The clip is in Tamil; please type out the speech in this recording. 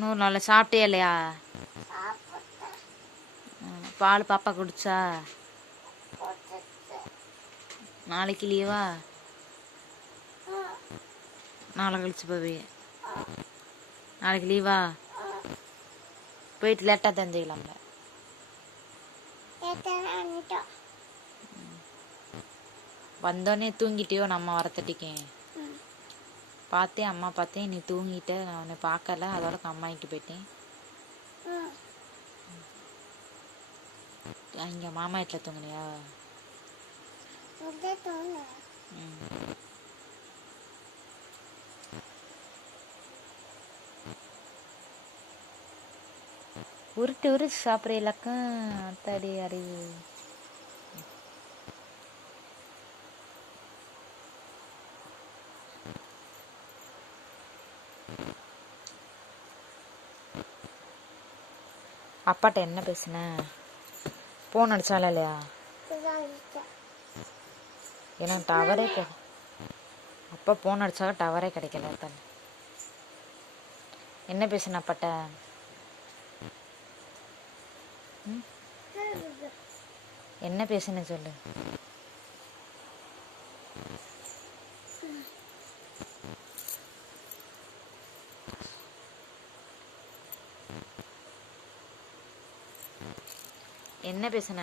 நூறு நாள் சாப்பிட்டே இல்லையா? பால் பாப்பா குடிச்சா? நாளைக்கு லீவா? நாளை கழிச்சு போவி? நாளைக்கு லீவா? போயிட்டு லேட்டாக தெரிஞ்சுக்கலாம்ல. வந்தோடனே தூங்கிட்டியோ? நம்ம வரத்தட்டிக்கேன் பார்த்தேன், அம்மா பார்த்தேன், நீ தூங்கிட்ட. நான் உன்னை பார்க்கல, அதோட அம்மா வீட்டு போயிட்டேன். இங்கே மாமா வீட்டில் தூங்குனியா? உருட்டு உருட்டு சாப்பிட்றீங்களாக்கும் தடி அறிவு. அப்பாட்ட என்ன பேசுன? ஃபோன் அடிச்சாலும் இல்லையா? ஏன்னா டவரே அப்பா ஃபோன் அடிச்சாலும் டவரே கிடைக்கல. தன் என்ன பேசுன அப்பாட்ட? என்ன பேசுன சொல்லு. என்ன பேசுன?